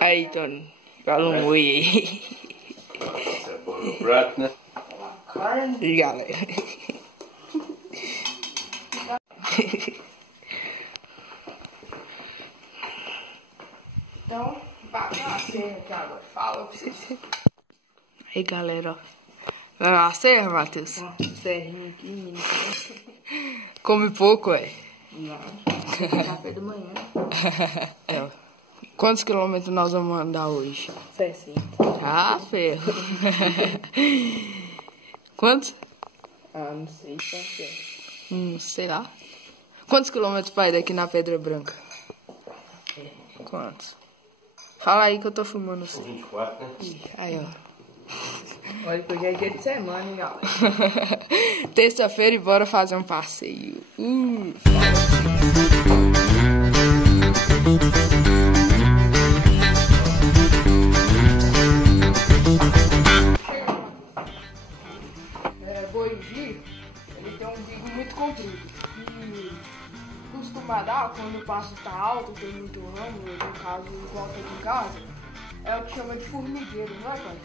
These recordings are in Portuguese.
Aí, Tony. Fala um oi aí. Sabor no prato, né? E galera. Então, bate uma serra aqui agora. Fala pra vocês. Aí, galera, ó. Vai uma serra, Matheus? Ó, serrinha aqui, menino. Come pouco, ué. Não, café da manhã. É, ó. Quantos quilômetros nós vamos andar hoje? 60. Ah, ferro. Quantos? Ah, não sei quanto é. Sei lá. Quantos quilômetros, pai, daqui na Pedra Branca? Quantos? Fala aí que eu tô filmando você. 24, né? Aí, ó. Olha que hoje é dia de semana, hein, galera. Terça-feira e bora fazer um passeio. Boigi, ele tem um bico muito comprido. E costuma dar quando o pasto tá alto, tem muito ramo, no caso, em volta de casa, é o que chama de formigueiro, não é, pai?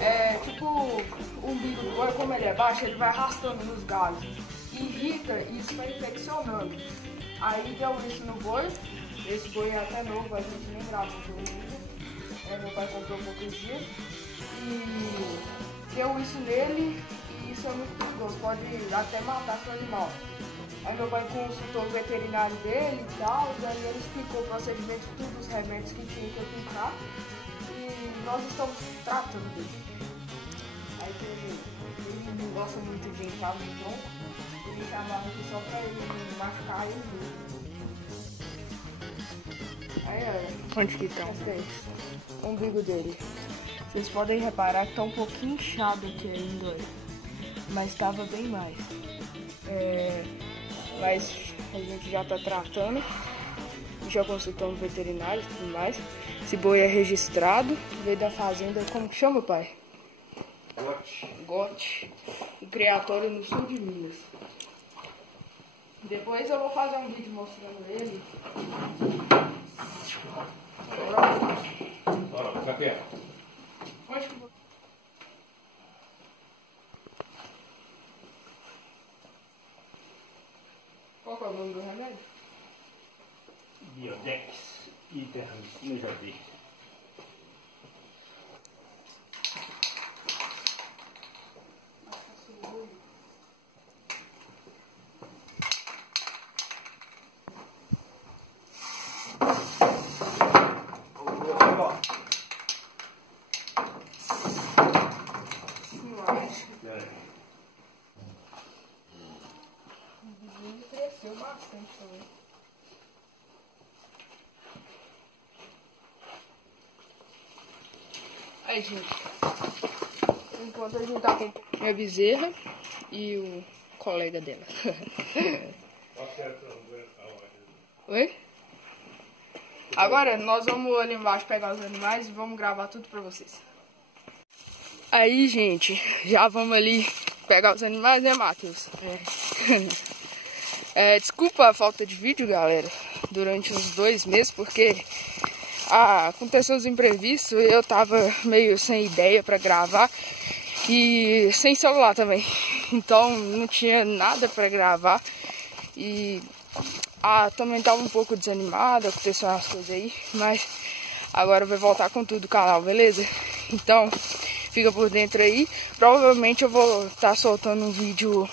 É tipo o umbigo do boi, como ele é baixo, ele vai arrastando nos galhos. Irrita e isso vai infeccionando. Aí deu isso no boi, esse boi é até novo, a gente nem gravou o boi ainda. Meu pai comprou um poucos dias. E deu isso nele e isso é muito perigoso, pode até matar o animal. Aí meu pai consultou o veterinário dele e tal, e aí ele explicou o procedimento de todos os remédios que tinha que aplicar. E nós estamos tratando dele. Aí ele não gosta muito de entrar no tronco, ele chamava aqui só pra ele não machucar ele mesmo. Aí olha, onde que tá? O umbigo dele. Vocês podem reparar que tá um pouquinho inchado aqui ainda, olha. Mas estava bem mais. Mas a gente já tá tratando. Já consultamos veterinários e tudo mais. Esse boi é registrado, veio da fazenda, como que chama, pai? Gote. Um criatório no sul de Minas. Depois eu vou fazer um vídeo mostrando ele. Bora, café. Onde que eu vou? Qual que é o nome do remédio? Biodex. Hipermicina, já vi. O vizinho cresceu bastante também. Aí, gente, enquanto a gente tá com minha bezerra e o colega dela. Oi? Agora nós vamos ali embaixo pegar os animais e vamos gravar tudo pra vocês. Aí, gente, já vamos ali pegar os animais, né, Matheus? Desculpa a falta de vídeo, galera, durante uns 2 meses, porque aconteceu os imprevistos, eu tava meio sem ideia pra gravar e sem celular também, então não tinha nada pra gravar e também tava um pouco desanimada, aconteceu umas coisas aí, mas agora vai voltar com tudo o canal, beleza? Então fica por dentro aí, provavelmente eu vou estar soltando um vídeo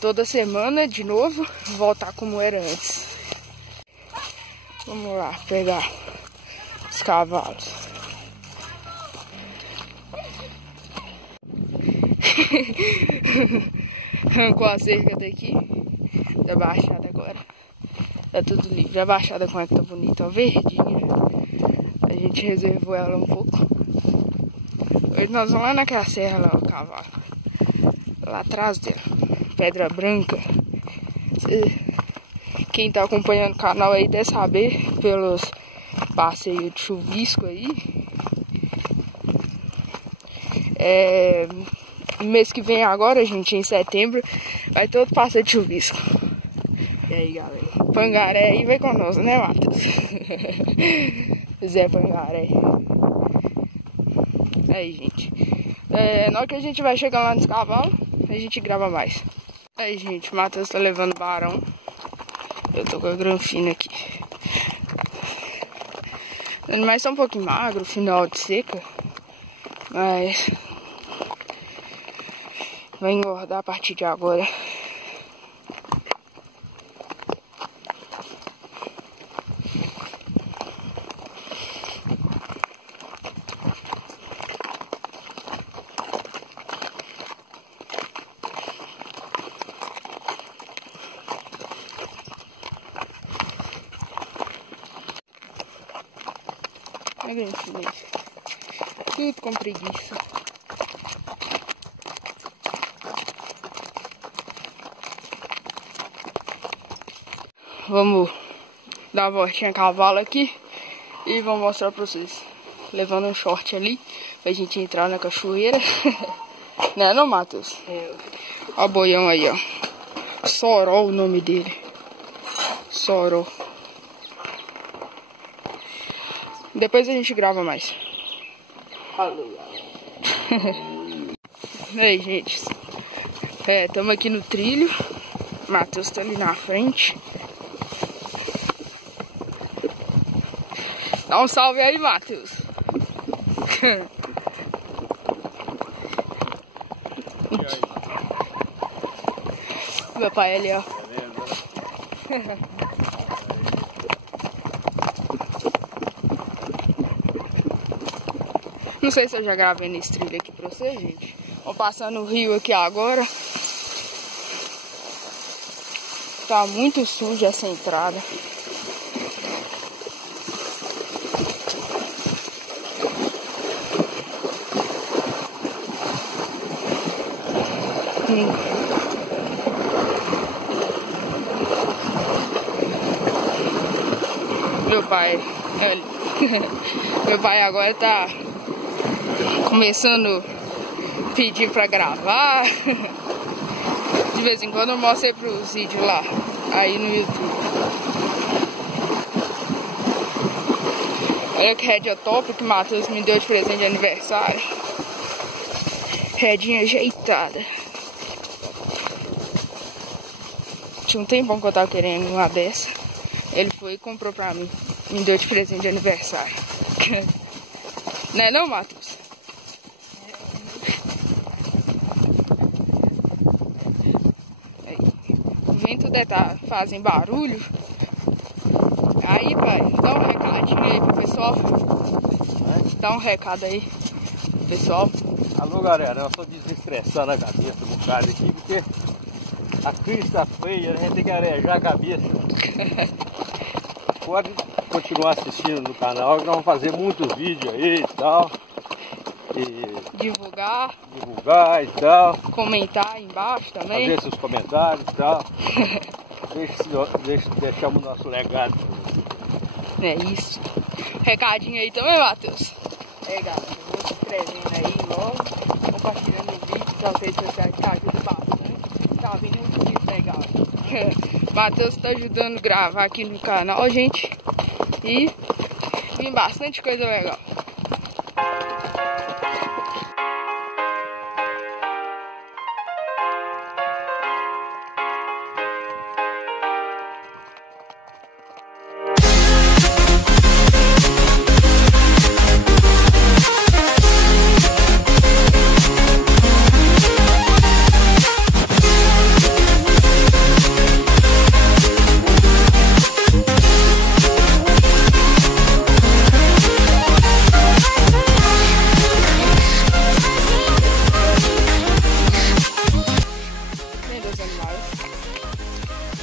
toda semana de novo, voltar como era antes. Vamos lá, pegar os cavalos. Arrancou a cerca daqui, da baixada agora. Tá tudo livre. A baixada como é que tá bonita, ó, verdinha. A gente reservou ela um pouco. Hoje nós vamos lá naquela serra lá, o cavalo. Lá atrás dela. Pedra Branca. Quem tá acompanhando o canal aí deve saber pelos passeios de chuvisco aí. Mês que vem agora, gente, em setembro, vai ter outro passeio de chuvisco. E aí, galera? Pangaré e vem conosco, né, Matheus? Zé Pangaré. Aí, gente. Na hora que a gente vai chegar lá nos cavalos, a gente grava mais. Aí, gente, o Matheus tá levando o barão. Eu tô com a granfina aqui. Os animais são um pouquinho magro, final de seca. Mas vai engordar a partir de agora. Olha isso, gente. Tudo com preguiça. Vamos dar uma voltinha a cavalo aqui e vou mostrar pra vocês. Levando um short ali pra gente entrar na cachoeira. Né, não, Matheus? Ó o boião aí, ó. Sorol o nome dele. Sorol. Depois a gente grava mais. Falou. Aí, gente. Estamos aqui no trilho. Matheus tá ali na frente. Dá um salve aí, Matheus. Meu pai ali, ó. Não sei se eu já gravei nesse trilho aqui pra vocês, gente. Vamos passar no rio aqui agora. Tá muito suja essa entrada. Meu pai, meu pai agora tá começando a pedir pra gravar. De vez em quando eu mostrei pros vídeos lá, aí no YouTube. Olha que rédea top que o Matheus me deu de presente de aniversário. Redinha ajeitada. Tinha um tempão que eu tava querendo uma dessa. Ele foi e comprou pra mim. Me deu de presente de aniversário. Não é não, Matheus? O vento fazem barulho. Aí, pai, dá um recadinho aí pro pessoal. Dá um recado aí pro pessoal. Alô, galera, eu tô desestressando a cabeça do bocado aqui, porque a crise tá feia, a gente tem que arejar a cabeça. Pode continuar assistindo no canal, que nós vamos fazer muitos vídeos aí e tal. E divulgar e tal. Comentar aí embaixo também. Fazer seus comentários e tal. Deixamos o nosso legado. É isso. Recadinho aí também, Matheus. Galera, vou se inscrevendo aí logo, compartilhando o vídeo nas redes sociais que ajuda bastante. Tá vindo muito vídeo legal. Matheus tá ajudando a gravar aqui no canal, gente. E vem bastante coisa legal.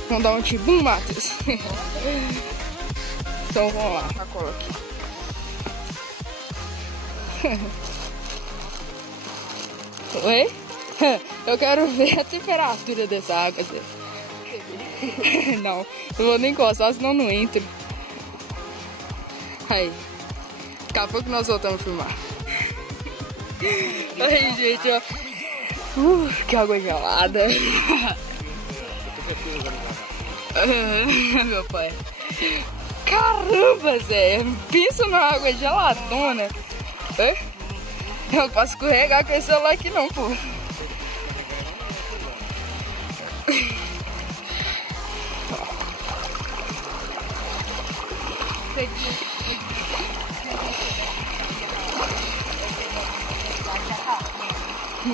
Vamos dar um tibum, Matheus? Então vamos lá, sacola aqui. Oi? Eu quero ver a temperatura dessa água. Não, eu vou nem encostar, senão não entro. Aí, daqui a pouco nós voltamos a filmar. Aí, gente, ó. Que água gelada. Meu pai. Caramba, Zé. Pensa numa água geladona. Eu não posso escorregar com esse celular aqui não, pô.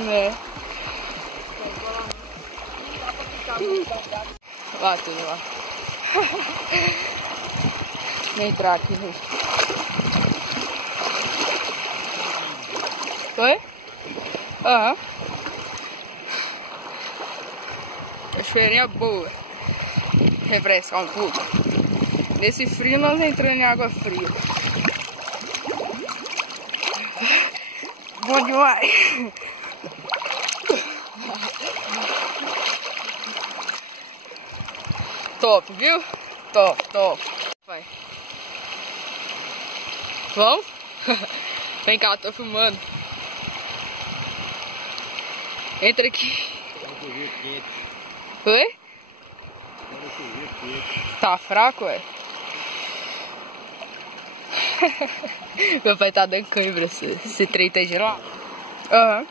É. Lá, tudo lá. Vou entrar aqui, velho. Oi? Aham. Cachoeirinha boa. Refrescar um pouco. Nesse frio nós entramos em água fria. Bom demais. Top, viu? Top, top. Vai. Vamos? Vem cá, tô filmando. Entra aqui. Oi? Tá fraco, ué? Meu pai tá dando cãibra, esse trem tá gelado. Aham.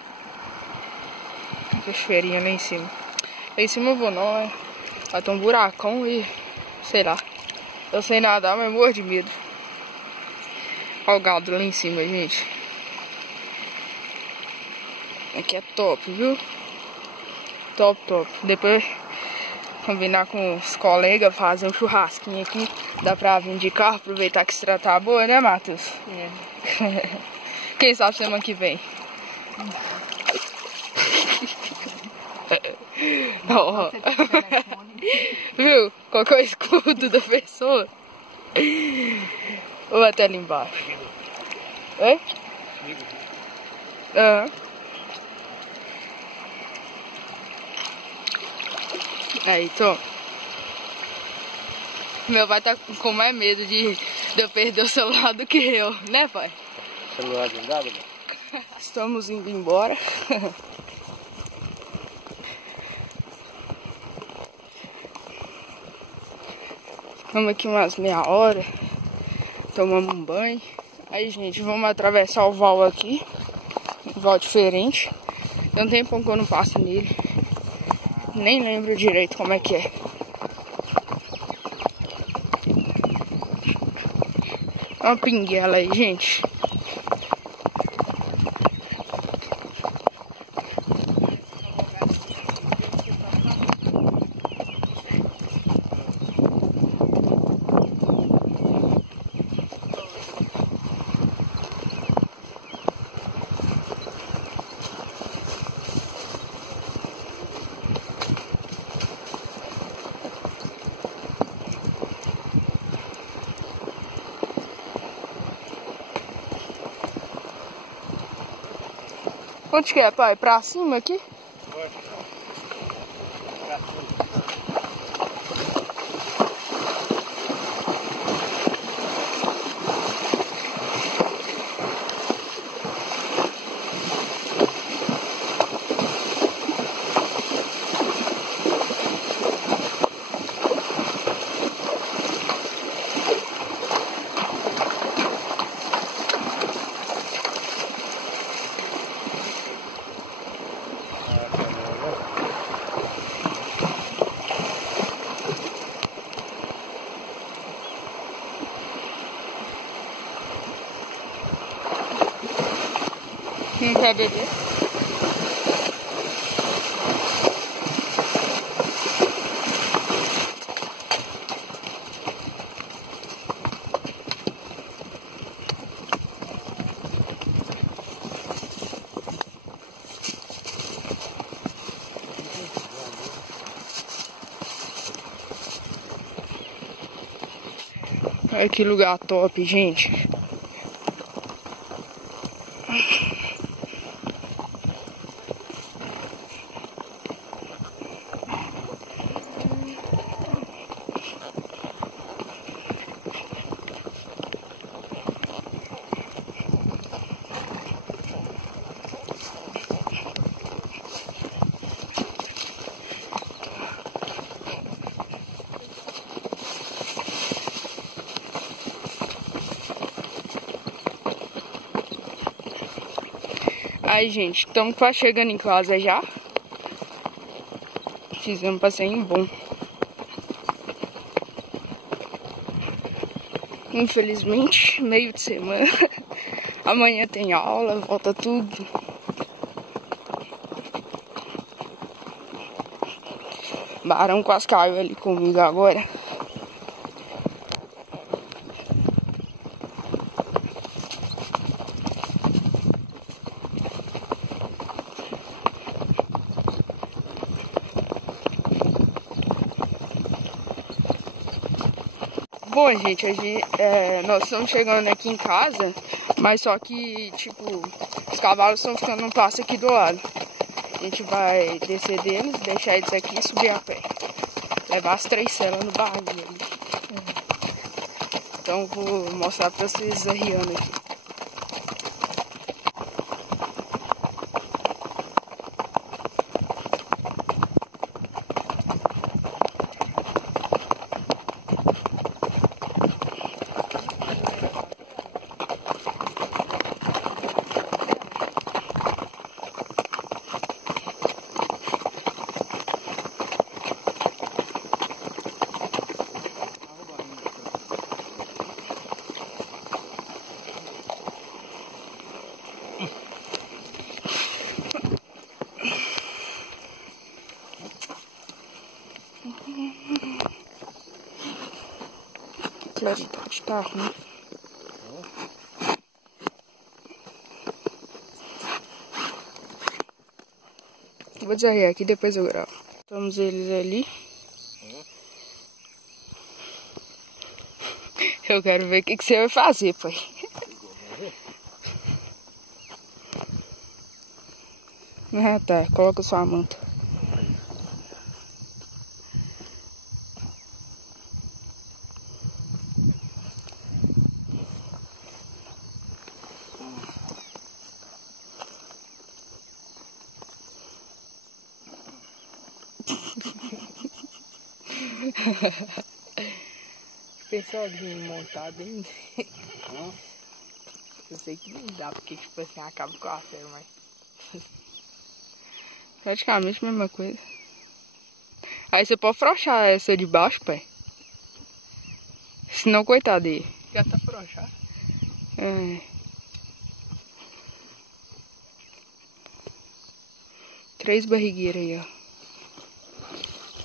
Cachoeirinha lá em cima. Lá em cima eu vou não, né? Vai ter um buracão e... sei lá. Eu sei nadar, mas morro de medo. Olha o gado lá em cima, gente. Aqui é top, viu? Top, top. Depois combinar com os colegas, fazer um churrasquinho aqui. Dá pra vir de carro, aproveitar que a estrada tá boa, né, Matheus? É. Quem sabe semana que vem? Oh. Viu? Qual que é o escudo da pessoa? Ou até ali embaixo? Oi? Aham. Aí, tô. Meu pai tá com mais medo de eu perder o celular do que eu, né, pai? Celular blindado, mano? Estamos indo embora. Ficamos aqui umas meia hora. Tomamos um banho. Aí, gente, vamos atravessar o val aqui. Um val diferente. Tem um tempão que eu não passo nele. Nem lembro direito como é que é. Olha uma pinguela aí, gente. Onde que é, pai? Pra cima aqui? Não quer beber? Olha que lugar top, gente. Aí, gente, estamos quase chegando em casa já. Fizemos um passeio bom. Infelizmente, meio de semana. Amanhã tem aula, volta tudo. Barão quase caiu ali comigo agora. Bom, gente, nós estamos chegando aqui em casa, mas só que, tipo, os cavalos estão ficando num passo aqui do lado. A gente vai descer deles, deixar eles aqui e subir a pé. Levar as 3 selas no barril ali. Então vou mostrar pra vocês arriando aqui. A claridade tá ruim. Vou desarriar aqui, depois eu gravo. Estamos eles ali. Eu quero ver o que você vai fazer, pai. Ah, tá. Coloca sua manta. Pessoal de montado ainda. Eu sei que não dá, porque tipo assim, acaba com a cera, mas praticamente a mesma coisa. Aí você pode frouxar essa de baixo, pai. Senão, coitado dele. Já tá frouxado. É. 3 barrigueiras aí, ó.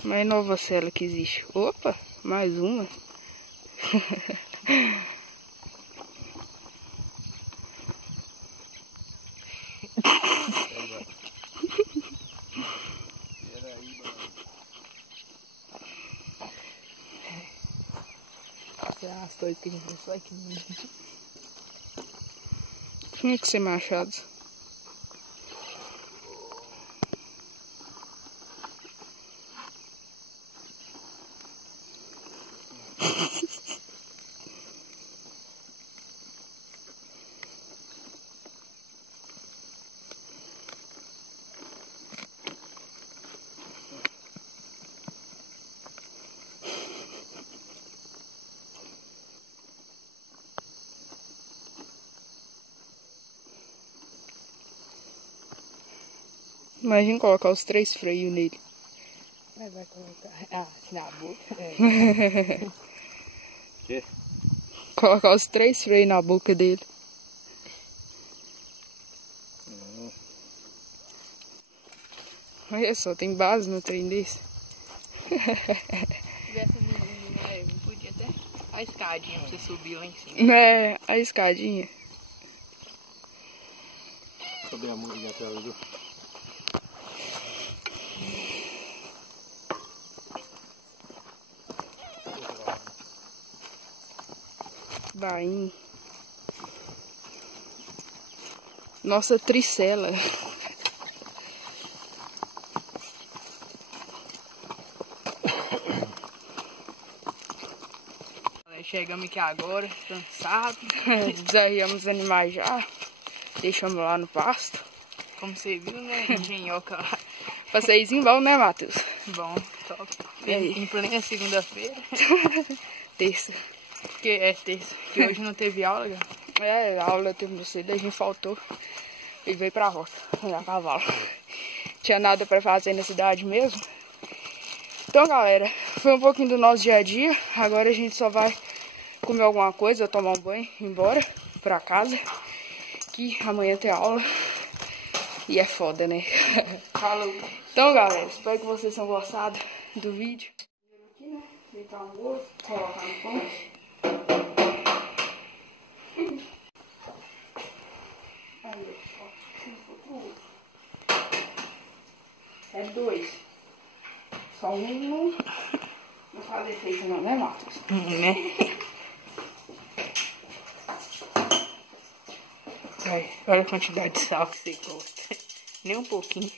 Mais nova cela que existe. Opa, mais uma. As coisas que a gente pensou aqui. Tinha que ser machado. Imagina colocar os 3 freios nele. Vai colocar. Ah, na boca. É. Que? Colocar os 3 freios na boca dele. Olha só, tem base no trem desse. Se tivesse um menino leve, podia até a escadinha pra você subir lá em cima. É, a escadinha. Subir a música até hoje. Bainho. Nossa tricela. Chegamos aqui agora, cansado. Desarriamos os animais já. Deixamos lá no pasto. Como você viu, né? Engenhoca lá. Passeiozinho bom, né, Matheus? Bom, top. Em plena segunda-feira. Terça. Porque é terça. Que hoje não teve aula, cara. É, a aula terminou cedo, a gente faltou. e veio pra roça, andar a cavalo. Tinha nada pra fazer na cidade mesmo. Então, galera, foi um pouquinho do nosso dia a dia. Agora a gente só vai comer alguma coisa, tomar um banho, ir embora pra casa. Que amanhã tem aula. E é foda, né? Falou. Então, galera, espero que vocês tenham gostado do vídeo. Aqui, né? Deitar um ovo, colocar no pão. Aí, ó. Outro ovo. É 2. Só um não faz efeito não, né, Matheus? Né? Olha a quantidade de sal que você gosta. Nem um pouquinho.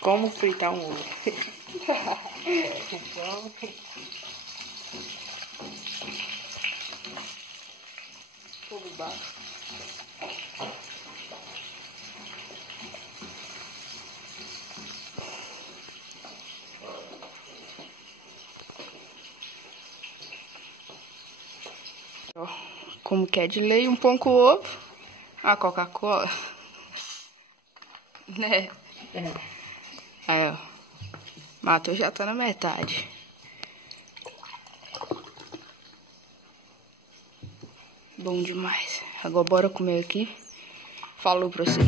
Como fritar um ovo? Fogo baixo. Como que é de lei, um pão com ovo. A Coca-Cola. Né? É. Aí, ó. Matheus já tá na metade. Bom demais. Agora bora comer aqui. Falou pra vocês.